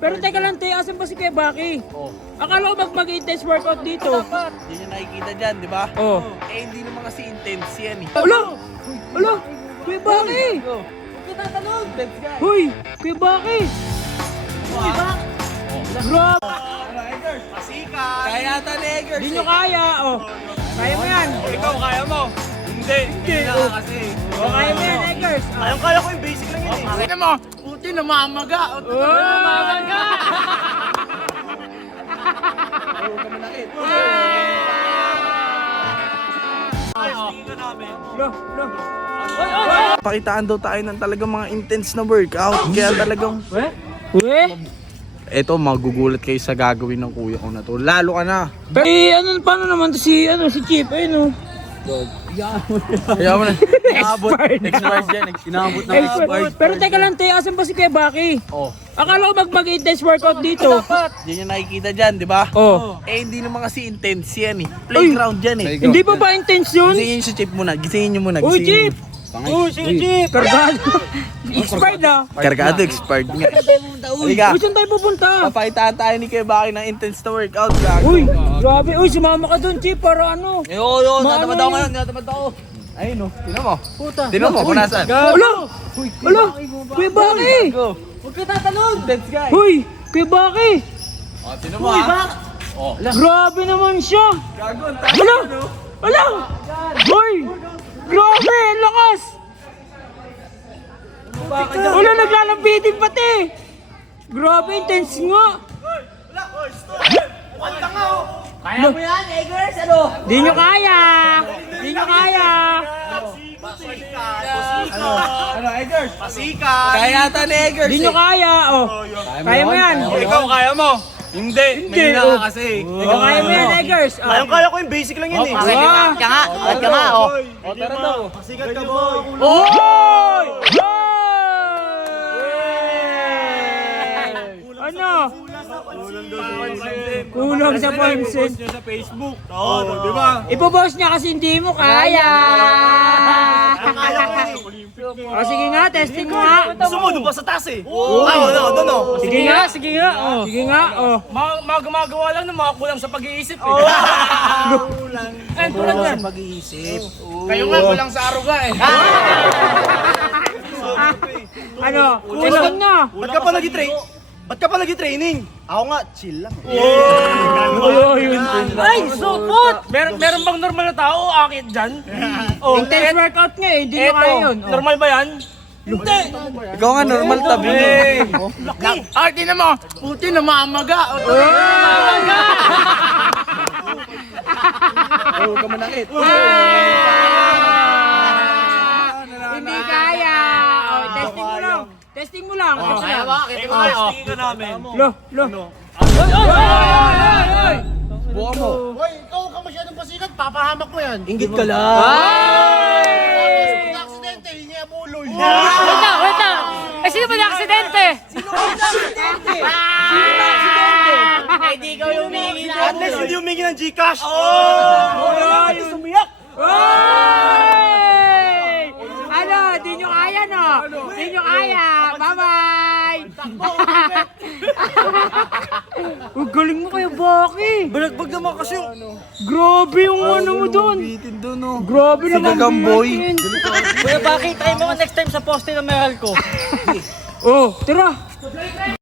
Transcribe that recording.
Pero teka lang, te, asan ba si Kuya Baki? Akala ko mag-intense workout dito. Hindi nyo nakikita dyan, di ba? Oh. Eh, hindi naman kasi intense yan eh. Ala! Ala! Kuya Baki! Intense guy. Hoy! Kuya Baki! Grabe! Pasikat! Kaya ata ni Eggers Di nyo kaya, oh. Kaya mo yan. Ikaw, kaya mo? Hindi. Hindi na kasi. Oh, kaya mo yan, Eggers. Kaya ko yung basic lang yan eh. Kaya mo, puti namamaga. Namamaga! Huwag ka manakit. Lo, lo. Pakitaan daw tayo ng talagang mga intense na workout. Kaya talagang... Uwe? Eto, magugulat kayo sa gagawin ng kuya ko na to. Lalo ka na. Pero ano, paano naman to si Chip, ayun, oh. Kaya mo na. Expert. Expert yan. Inaabot na Expert. Pero teka lang, te, asan ba si Kuya Baki? Oh. Akala ko mag-intense workout dito. Hindi nyo nakikita dyan, di ba? Oh. Eh, hindi naman kasi intense yan eh. Playground yan eh. Hindi pa ba intense yun? Gisingin si Chip muna. Gisingin nyo muna. Uy, gisingin Chip! nyo. Uy, si Chip! Kargado. Expired na. Kargado, expired nga. Uy, Halika. saan tayo pupunta? Papakitaan tayo ni Kuya Baki ng intense na workout. Gago. Uy, grabe. Uy, sumama ka dun, Chip, para ano? Yo, Maano natamad ako yun? ngayon. Natamad ako. Ayun no. Tinan mo. Puta. Tinan mo kung nasaan. Ala! Ala! Kuya Baki! Go. Huwag ka tatalon! Intense guy. Uy, Kuya Baki! Oh, tinan mo ha. Oh. Grabe naman siya! Gago, ang Ala! Ala! Uy! Grabe! Ang lakas! Wala, naglalambitin pati! Grabe, intense nga! Kaya mo yan, Eggers? Ano? Di nyo kaya! Di nyo kaya! Ano, Eggers? Pasikat. Kaya ata ni Eggers. Di nyo kaya! Oh. Kaya mo yan! Ikaw, kaya mo? Hindi. May oh. ka kasi. Oh, kaya mo yan, Eggers! Oh. Kaya ko yung basic lang yun eh. Wow. Ka nga, ka nga, oh. O, tara daw. Pasikat ka mo. Oy! Ano? Kulang sa pansin. Sa Facebook. Oo, di ba? Ipopost niya kasi hindi mo kaya. O sige nga, testing mo nga. Gusto mo, doon pa sa taas eh. Oo, doon o. Sige nga, sige nga. Oh. Sige nga, oh. Mga gumagawa lang ng mga kulang sa pag-iisip eh. Kulang. Eh, tulad yan. Mag-iisip. Kayo nga kulang sa aruga eh. Ano? Kulang na. Ba't ka pa nag-training? Ako nga, chill lang. Oh, yun. Ay, supot! Meron bang normal na tao akit dyan? Oh, Intense workout nga eh. Hindi nyo kaya yun. Oh. normal ba yan? Hindi! Ikaw nga, normal tabi mo. Ay, tinan mo! Puti namamaga! Huwag ka manakit. Hindi kaya. Oh, testing mo lang. Testing mo lang. Kaya ba? Kita ko kayo. Lo, lo. Buka mo. Hoy, ikaw ka masyadong pasikat, papahamak mo yan. Ingit ka lang. Kung aksidente, hingi ang uloy. Wait lang! Eh, sino ba na-aksidente? Eh, di ikaw yung humingi na. Unless hindi humingi ng Gcash. Sumiyak. Oy! Ano, di nyo kaya, no? Di nyo kaya. Bye-bye! Ang galing mo kayo, Baki. Balagbag naman kasi yung... Grabe yung ano mo doon. Bitin doon oh. Grabe Si naman. Gagamboy. Kuya, bakit? Try mo next time sa poste na mahal ko. Oh, tara.